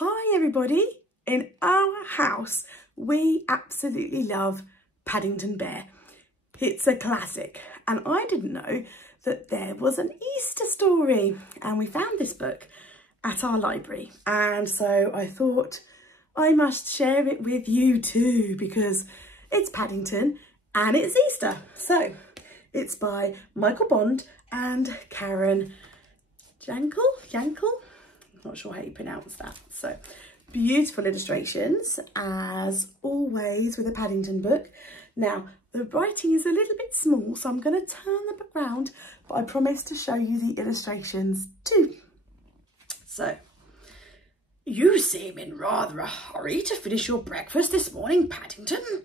Hi everybody. In our house we absolutely love Paddington Bear. It's a classic, and I didn't know that there was an Easter story, and we found this book at our library, and so I thought I must share it with you too because it's Paddington and it's Easter. So it's by Michael Bond and Karen Jankel? I'm not sure how you pronounce that. So beautiful illustrations as always with a Paddington book. Now the writing is a little bit small, so I'm going to turn the book round, but I promise to show you the illustrations too. So, you seem in rather a hurry to finish your breakfast this morning, Paddington,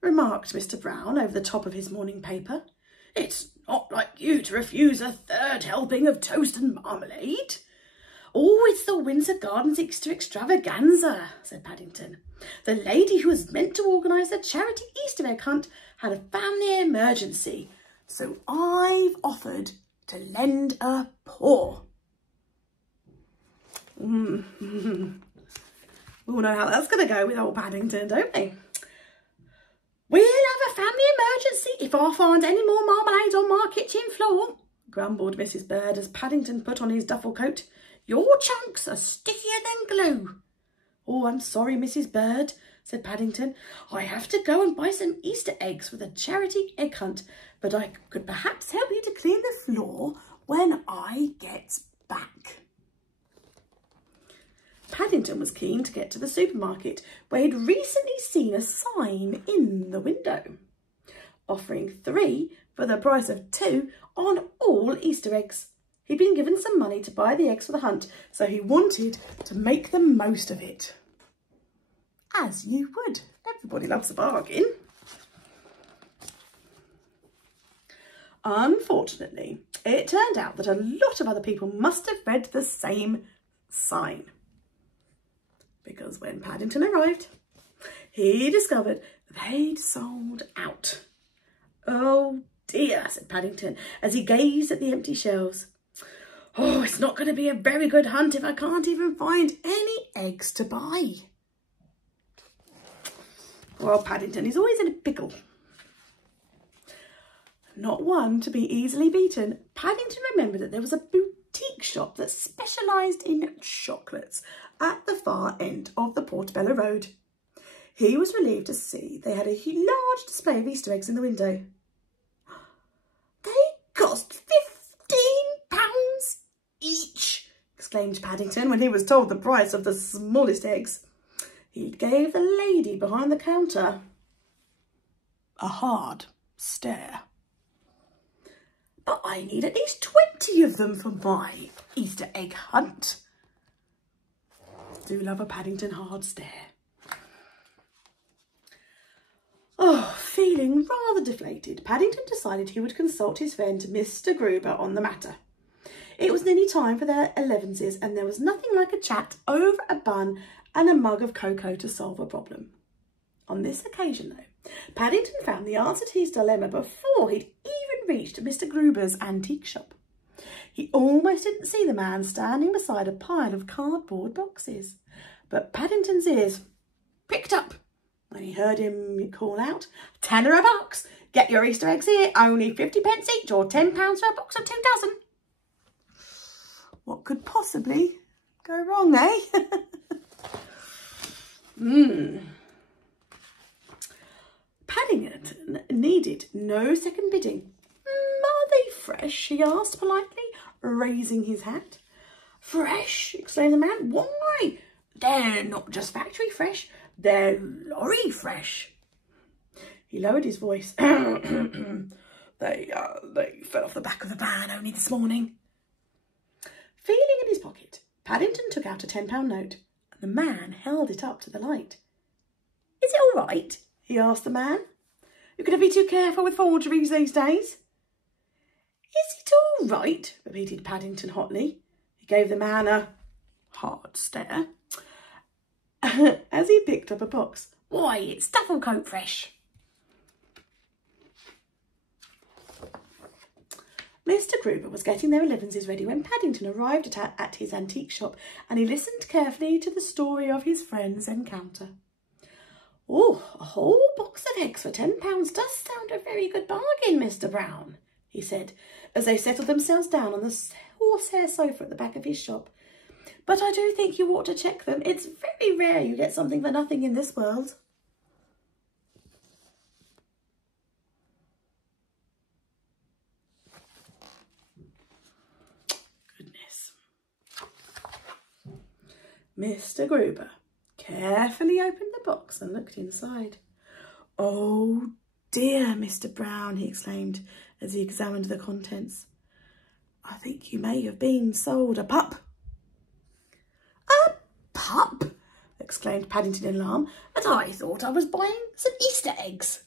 remarked Mr. Brown over the top of his morning paper. It's not like you to refuse a third helping of toast and marmalade. Oh, it's the Windsor Gardens Easter extravaganza, said Paddington. The lady who was meant to organise the charity Easter egg hunt had a family emergency, so I've offered to lend a paw. We all know how that's going to go with old Paddington, don't we? We'll have a family emergency if I find any more marmalade on my kitchen floor, grumbled Mrs. Bird as Paddington put on his duffel coat. Your chunks are stickier than glue. Oh, I'm sorry, Mrs. Bird, said Paddington. I have to go and buy some Easter eggs for the charity egg hunt, but I could perhaps help you to clean the floor when I get back. Paddington was keen to get to the supermarket, where he'd recently seen a sign in the window, offering 3 for the price of 2 on all Easter eggs. He'd been given some money to buy the eggs for the hunt, so he wanted to make the most of it. As you would. Everybody loves a bargain. Unfortunately, it turned out that a lot of other people must have read the same sign, because when Paddington arrived, he discovered they'd sold out. Oh dear, said Paddington as he gazed at the empty shelves. Oh, it's not going to be a very good hunt if I can't even find any eggs to buy. Well, Paddington is always in a pickle. Not one to be easily beaten, Paddington remembered that there was a boutique shop that specialised in chocolates at the far end of the Portobello Road. He was relieved to see they had a large display of Easter eggs in the window. They cost £15 each, exclaimed Paddington when he was told the price of the smallest eggs. He gave the lady behind the counter a hard stare. But I need at least 20 of them for my Easter egg hunt. Do love a Paddington hard stare. Oh, feeling rather deflated, Paddington decided he would consult his friend Mr. Gruber on the matter. It was nearly time for their 11s, and there was nothing like a chat over a bun and a mug of cocoa to solve a problem. On this occasion, though, Paddington found the answer to his dilemma before he'd even reached Mr. Gruber's antique shop. He almost didn't see the man standing beside a pile of cardboard boxes, but Paddington's ears pricked up when he heard him call out, "Tenner a box! Get your Easter eggs here, only 50p each, or £10 for a box of 2 dozen. What could possibly go wrong, eh? Paddington needed no second bidding. Are they fresh? He asked politely, raising his hat. Fresh? Exclaimed the man. Why? They're not just factory fresh, they're lorry fresh. He lowered his voice. They fell off the back of the van only this morning. Feeling in his pocket, Paddington took out a £10 note, and the man held it up to the light. Is it all right? He asked the man. You're going to be too careful with forgeries these days. Is it all right? Repeated Paddington hotly. He gave the man a hard stare as he picked up a box. Why, it's duffel coat fresh. Mr. Gruber was getting their elevenses ready when Paddington arrived at his antique shop, and he listened carefully to the story of his friend's encounter. "Oh, a whole box of eggs for £10 does sound a very good bargain, Mr. Brown," he said, as they settled themselves down on the horsehair sofa at the back of his shop. "But I do think you ought to check them. It's very rare you get something for nothing in this world." Goodness. Mr. Gruber carefully opened the box and looked inside. "Oh dear, Mr. Brown," he exclaimed as he examined the contents. "I think you may have been sold a pup." "A pup?" exclaimed Paddington in alarm. "But I thought I was buying some Easter eggs."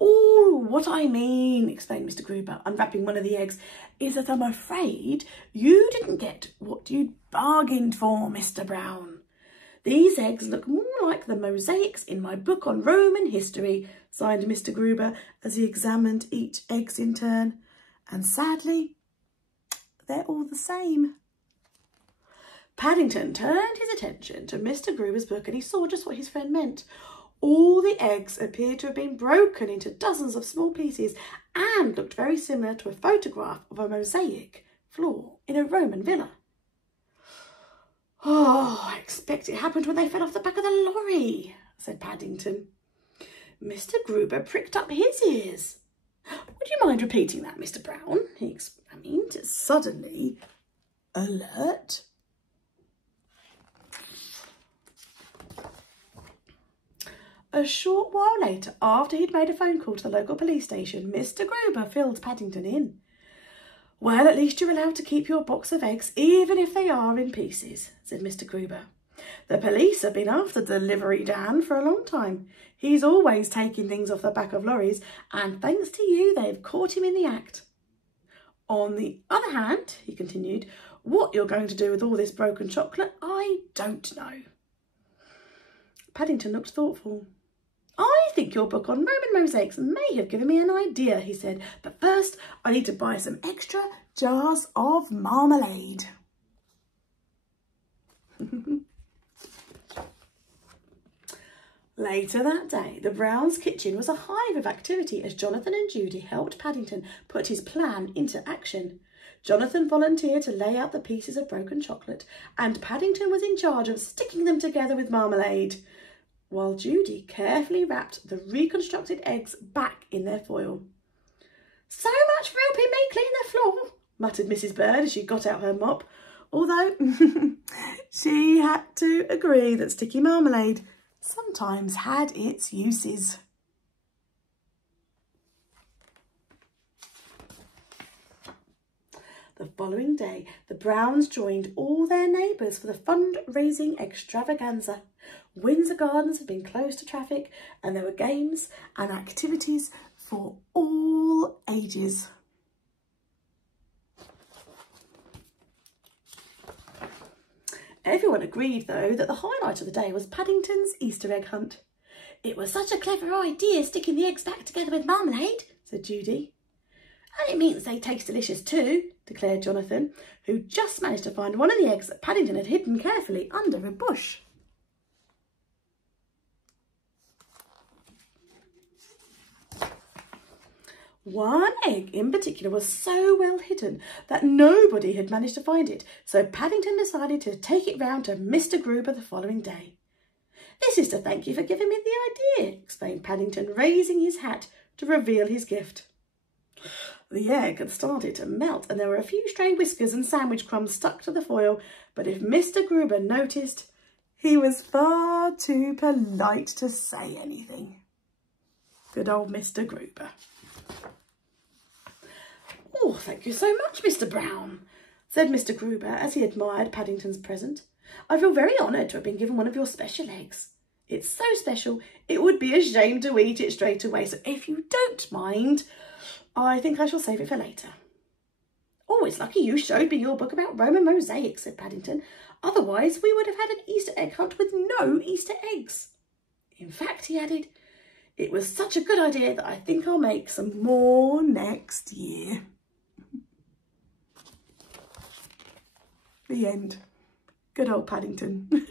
"Oh, what I mean," explained Mr. Gruber, unwrapping one of the eggs, "is that I'm afraid you didn't get what you'd bargained for, Mr. Brown. These eggs look more like the mosaics in my book on Roman history," sighed Mr. Gruber as he examined each egg in turn. "And sadly, they're all the same." Paddington turned his attention to Mr. Gruber's book and he saw just what his friend meant. All the eggs appeared to have been broken into dozens of small pieces and looked very similar to a photograph of a mosaic floor in a Roman villa. "Oh, I expect it happened when they fell off the back of the lorry," said Paddington. Mr. Gruber pricked up his ears. "Would you mind repeating that, Mr. Brown?" he exclaimed, suddenly alert. A short while later, after he'd made a phone call to the local police station, Mr. Gruber filled Paddington in. "Well, at least you're allowed to keep your box of eggs, even if they are in pieces," said Mr. Gruber. "The police have been after Delivery Dan for a long time. He's always taking things off the back of lorries, and thanks to you, they've caught him in the act. On the other hand," he continued, "what you're going to do with all this broken chocolate, I don't know." Paddington looked thoughtful. "I think your book on Roman mosaics may have given me an idea," he said. "But first, I need to buy some extra jars of marmalade." Later that day, the Browns' kitchen was a hive of activity as Jonathan and Judy helped Paddington put his plan into action. Jonathan volunteered to lay out the pieces of broken chocolate, and Paddington was in charge of sticking them together with marmalade, while Judy carefully wrapped the reconstructed eggs back in their foil. "So much for helping me clean the floor," muttered Mrs. Bird as she got out her mop, although she had to agree that sticky marmalade sometimes had its uses. The following day, the Browns joined all their neighbours for the fundraising extravaganza. Windsor Gardens had been closed to traffic and there were games and activities for all ages. Everyone agreed, though, that the highlight of the day was Paddington's Easter egg hunt. "It was such a clever idea sticking the eggs back together with marmalade," said Judy. "And it means they taste delicious too," declared Jonathan, who just managed to find one of the eggs that Paddington had hidden carefully under a bush. One egg in particular was so well hidden that nobody had managed to find it, so Paddington decided to take it round to Mr. Gruber the following day. "This is to thank you for giving me the idea," explained Paddington, raising his hat to reveal his gift. The egg had started to melt and there were a few stray whiskers and sandwich crumbs stuck to the foil, but if Mr. Gruber noticed, he was far too polite to say anything. Good old Mr. Gruber. "Oh, thank you so much, Mr. Brown," said Mr. Gruber as he admired Paddington's present. "I feel very honoured to have been given one of your special eggs. It's so special, it would be a shame to eat it straight away, so if you don't mind, I think I shall save it for later." "Oh, it's lucky you showed me your book about Roman mosaics," said Paddington. "Otherwise, we would have had an Easter egg hunt with no Easter eggs. In fact," he added, It was such a good idea that I think I'll make some more next year. The end. Good old Paddington.